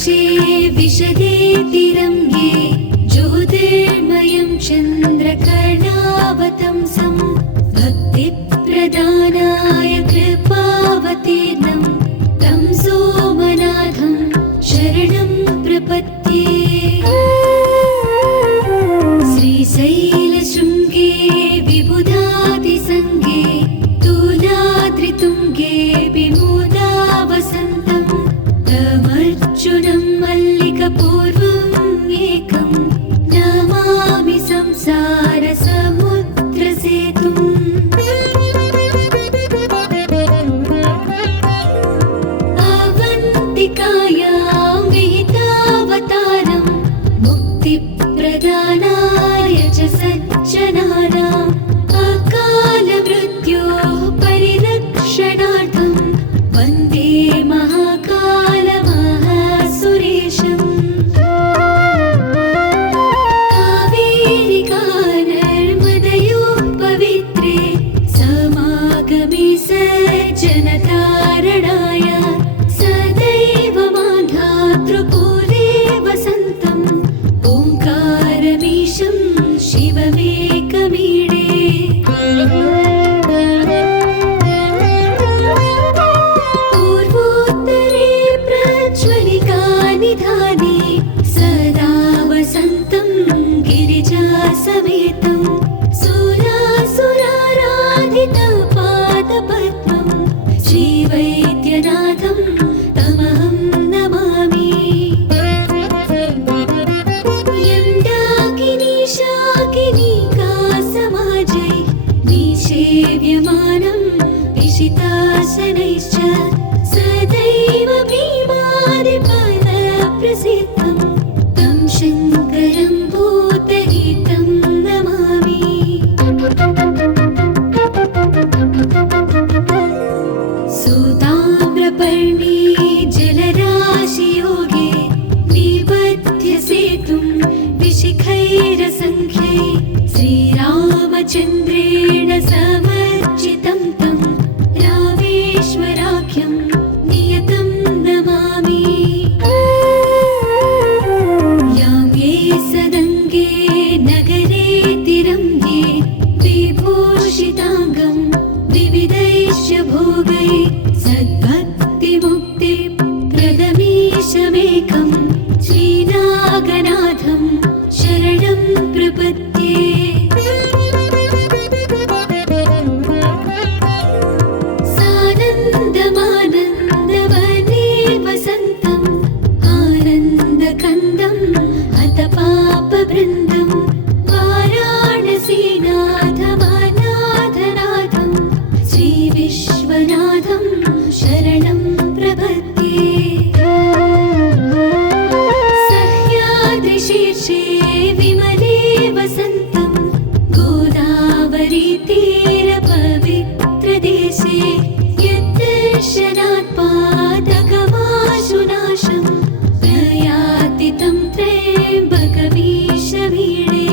देशे विशदे तिरङ्गे ज्योतिर्मयं चन्द्रकर्णावतंसं भक्तिप्रदानाय कृपावतीर्णं तं सोमनाथं शरणं प्रपद्ये। श्रीशैलशृङ्गे विबुधातिसङ्गे तुलाद्रितुङ्गे विमोदावसन्तं तमर्जुनं मल्लिकपूर्वम् एकं नमामि संसारसमुद्रसेतुम्। अवन्तिकायां विहितावतारं मुक्तिप्रदानाय च सज्जनानाम् अकालमृत्योः परिरक्षणार्थं वन्दे महाकालमहासुरेशम्। कावेरिका नर्मदयोः पवित्रे समागमे सज्जनतारणाय सदैव मान्धातृपुरे वसन्तम् ओङ्कारमीशं शिवमेकमीडे। पूर्वोत्तरे प्रज्वलिका निधाने सदा वसन्तं गिरिजासमेतं सुरासुराराधितपादपद्मं श्रीवैद्यनाथं तमहं नमामि। यं डाकिनी शाकिनीका समाजै निषेव्यमानं विशितासनैश्च सदैव भीमादिपदप्रसिद्धं तं शङ्करं भूतहितं नमामि। सूताम्रपर्णी जलराशियोगे निबध्य सेतुं विशिखैरसङ्ख्यै श्रीरामचन्द्रेण समर्चितं तं रामेश्वराख्यं नियतं नमामि। यां ये सदङ्गे नगरे तिरङ्गे विभूषिताङ्गं विविधैश्च भोगै सद्भक्तिमुक्तिप्रदमीशमेकं श्रीनागनाथं शरणं प्रपद्ये। सानन्दमानन्दवने वसन्तम् आनन्दकन्दम् हतपापवृन्दं वाराणसीनाथमनाथनाथं श्रीविश्वनाथं शरणं प्रपद्ये। सह्याद्रिशीर्षे विमले वसन्तं गोदावरीतीरपवित्रदेशे यद्दर्शनात् पातकमाशुनाशं प्रयाति तं त्र्यम्बकमीशमीडे।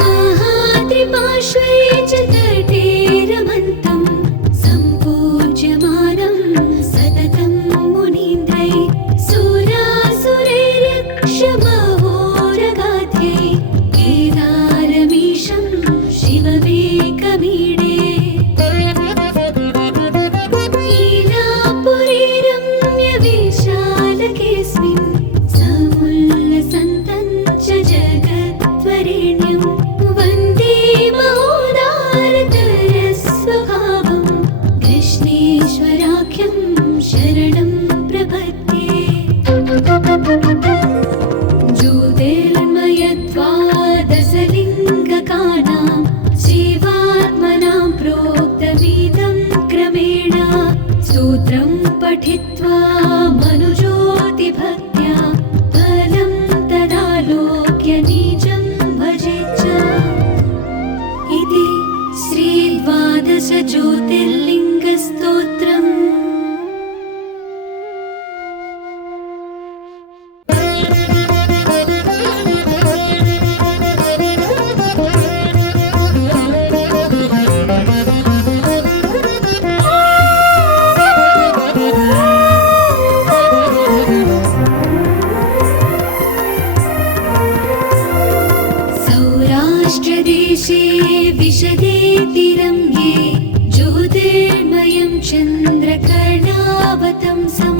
महात्रिपार्श्वे च तटे रमन्तं सम्पूज्यमानं सततं मुनीन्द्रै सुरासुरैर्यक्षमहोरगाध्ये केदारमीशं शिवमेकमीडे। लीलापुरे रम्यविशालकेऽस्मिन् समुल्लसन्तं च जगद्वरेण्यं वन्दे महोदयं प्रदेशे विशदे तिरङ्गे ज्योतिर्मयं चन्द्रकर्णावतंसं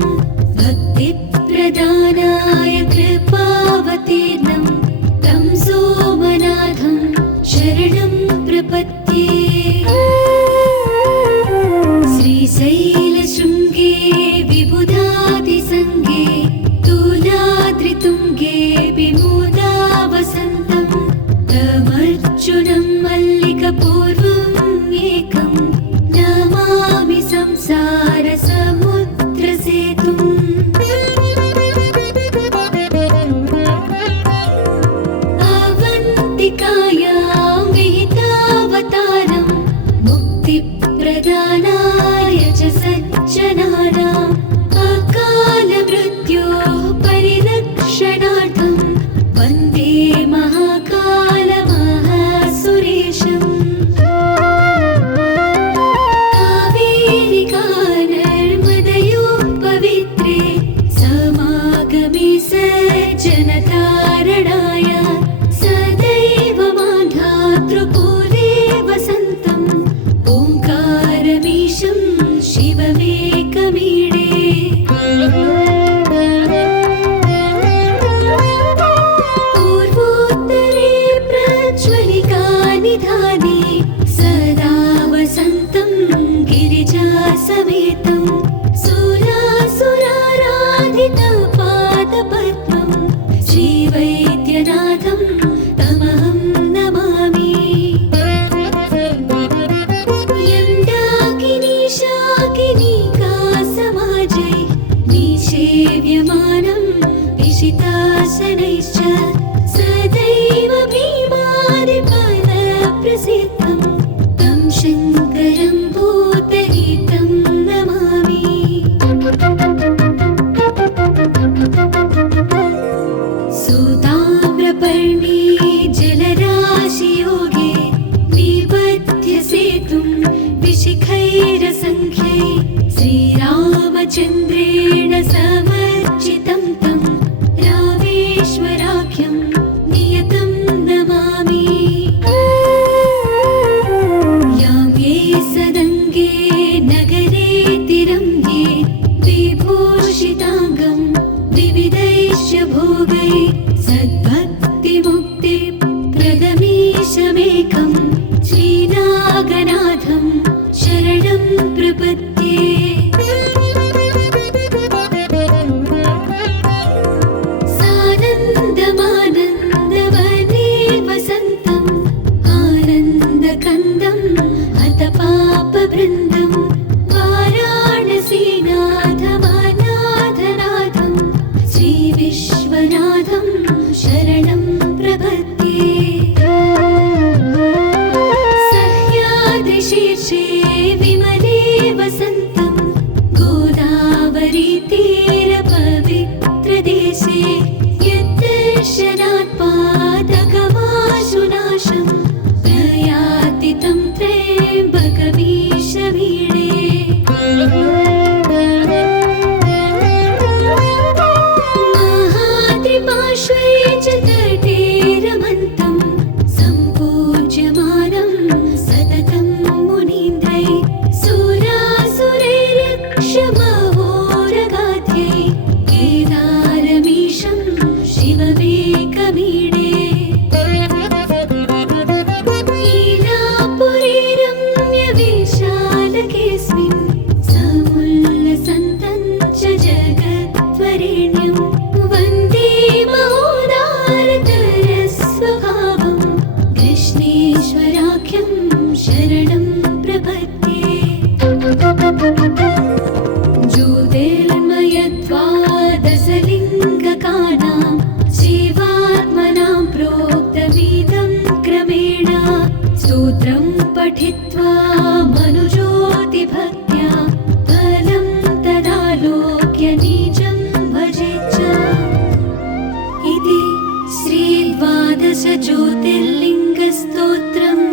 भक्तिप्रदानाय कृपावतीर्णं तं सोमनाथं शरणं प्रपद्ये। श्रीशैलशृङ्गे विबुधादिसङ्गे तुलाद्रितुङ्गे विमूदा वसन्तं तमर्जुनं मल्लिकपूर्वम् एकं नमामि संसारसमुद्रसेतुम्। अवन्तिकायां विहितावतारं मुक्तिप्रदानाय च सज्जनानाम् अकालमृत्योः परिरक्षणार्थं वन्दे महाकालमहासुरेशम्। कावेरिका नर्मदयोः पवित्रे समागमे सज्जनतारणाय सदैव मान्धातृपुरे वसन्तं ओङ्कारमीशं शिवमेकमीडे। पूर्वोत्तरे प्रज्वलिका निधाने सदा वसन्तं गिरिजासमेतं सुरासुराराधितपादपद्मं श्रीवैद्यनाथं तमहं नमामि। यं डाकिनी शाकिनीका समाजै निषेव्यमानं विशिताशनैश्च सदैव भीमादिपदप्रसिद्धं तं शङ्करं भूतहितं नमामि। सुताम्रपर्णी जलराशियोगे निबध्य सेतुं विशिखैरसङ्ख्यै श्रीरामचन्द्रेण समर्चितं तं रामेश्वराख्यं नियतं नमामि। याम्ये सदङ्गे नगरे तिरङ्गे विभूषिताङ्गं विविधैश्च भोगै सद्भक्तिमुक्तिप्रदमीशमेकं श्रीनागनाथं शरणं प्रपद्ये। सानन्दमानन्दवने वसन्तम् आनन्दकन्दम् हतपापवृन्दं वाराणसीनाथमनाथनाथं श्रीविश्वनाथं शरणं प्रपद्ये। सह्याद्रिशीर्षे विमले वसन्तं गोदावरीतीरपवित्रदेशे यद्दर्शनात् पातकमाशुनाशं प्रयाति तं त्र्यम्बकमीशमीडे। महाद्रिपार्श्वे च तटे रमन्तं सम्पूज्यमानं सततं मुनीन्द्रै सुरासुरैरक्षमहोरगाध्यै केदारमीशं शिवमेकमीडे। लीलापुरे रम्यविशालकेऽस्मिन् समुल्लसन्तं च जगद्वरेण्यं वन्दे महोदारतरस्वभावं कृष्णेश्वराख्यं शरणं प्रपद्ये। ज्योतिर्मयद्वादशलिङ्गकानां शिवात्मनां प्रोक्तमिदं क्रमेण स्तोत्रं पठित्वा मनुज्योतिभक्त्या फलं तदालोक्य निजं भजेच्च। इति श्रीद्वादशज्योतिर्लिङ्गस्तोत्रम्।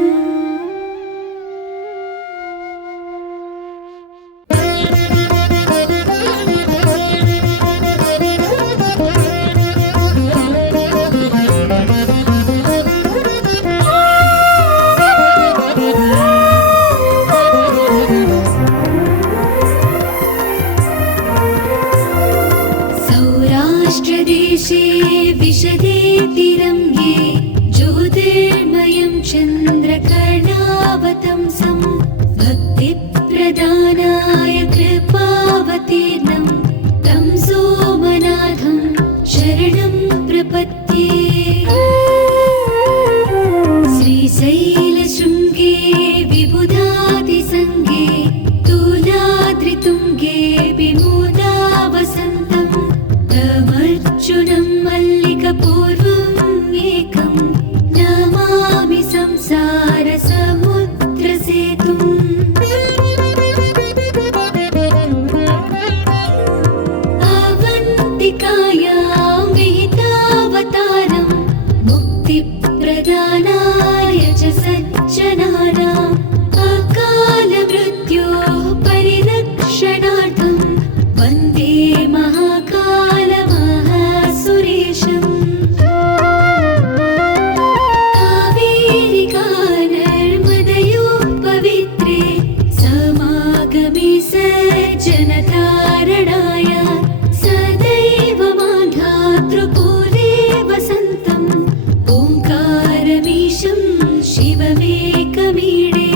विशदेतिरङ्गे ज्योतिर्मयं चन्द्रकर्णावतंसं भक्तिप्रदानाय कृपावतीर्णं तं सोमनाथं शरणं प्रपद्ये। श्रीशैलशृङ्गे विबुधादिसङ्गे तुलाद्रितुङ्गे विमूदावसन्तं तमर्जुनं मल्लिकपूर्वम् एकं नमामि संसारसमुद्रसेतुम्। अवन्तिकायां विहितावतारं मुक्तिप्रदानाय च सज्जनानाम् अकालमृत्योः परिरक्षणार्थं वन्दे महाकालमहासुरेशम्। कावेरिका नर्मदयोः पवित्रे समागमे सज्जनतारणाय सदैव मान्धातृपूरे वसन्तम् ओङ्कारमीशं शिवमेकमीडे।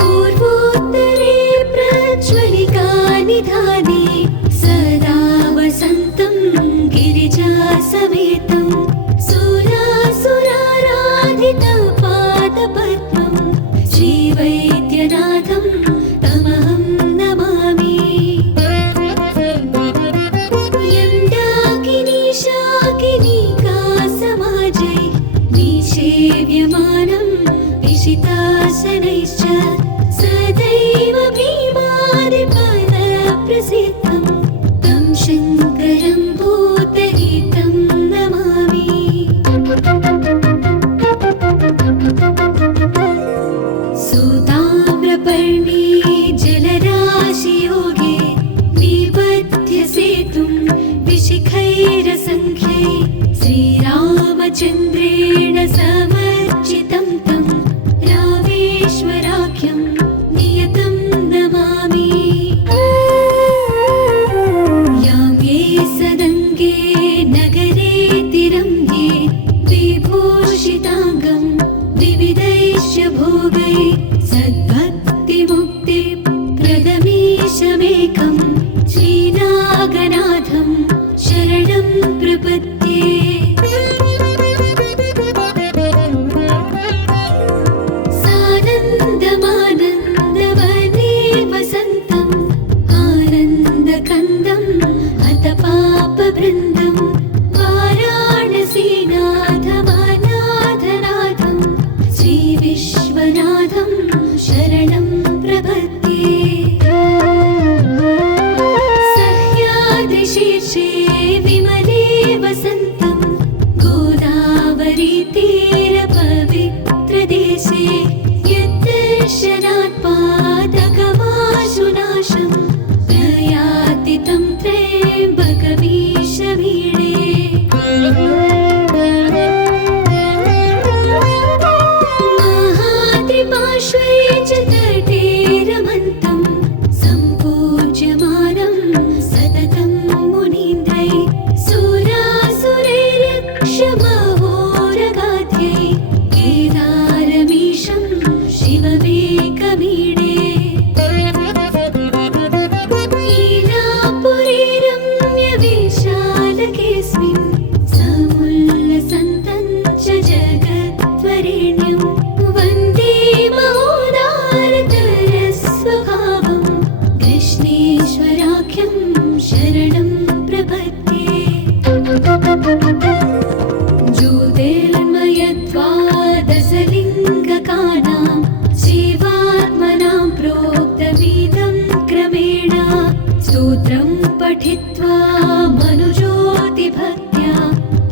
पूर्वोत्तरे प्रज्वलिकानिधाने सदा वसन्तं गिरिजासमेतं सुरासुराराधितपादपद्मं श्रीवैद्यनाथं तमहं नमामि। यं डाकिनी शाकिनीका समाजै निषेव्यमानं विशितासनैश्च सदैव भीमादिपदप्रसिद्धं तं शङ्करं भूतहितं नमामि। सूताम्रपर्णी जलराशियोगे निबध्य सेतुं विशिखैरसङ्ख्यै श्रीरामचन्द्रेण समर्चितं तं रामेश्वराख्यं नियतं नमामि। यां ये सदङ्गे नगरे तिरङ्गे विभूषिताङ्गं विविधैश्च भोगै सद्भक्तिमुक्तिप्रदमीशमेकं श्रीनागनाथं शरणं प्रपद्ये। सानन्दमानन्दवने वसन्तम् आनन्दकन्दं हतपापवृन्दं वाराणसीनाथमनाथनाथं श्रीविश्वनाथं शरणं प्रपद्ये। सह्याद्रिशीर्षे विमले वसन्तं गोदावरीतीरपवित्रदेशे यद्दर्शनात् पातकमाशुनाशं प्रयाति तं त्र्यम्बकमीशमीडे। महात्रिपार्श्वे च तटे रमन्तं सम्पूज्यमानं सततं मुनीन्द्रै सुरासुरैर्यक्षमहोरगाध्यै केदारमीशं शिवमेकमीडे। लीलापुरी रम्यविशालकेऽस्मिन् समुल्लसन्तं च जगद्वरेण्यं वन्दे महोदारतरस्वभावं कृष्णेश्वराख्यं शरणं प्रपद्ये। ज्योतिर्मयद्वादशलिङ्गकानां शिवात्मनां प्रोक्तमिदं क्रमेण स्तोत्रं पठित्वा मनुज्योतिभक्त्या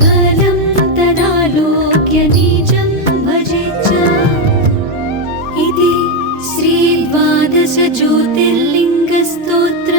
फलं तदालोक्य निजं भजेच्च। इति श्रीद्वादशज्योतिर्लिङ्गस्तोत्र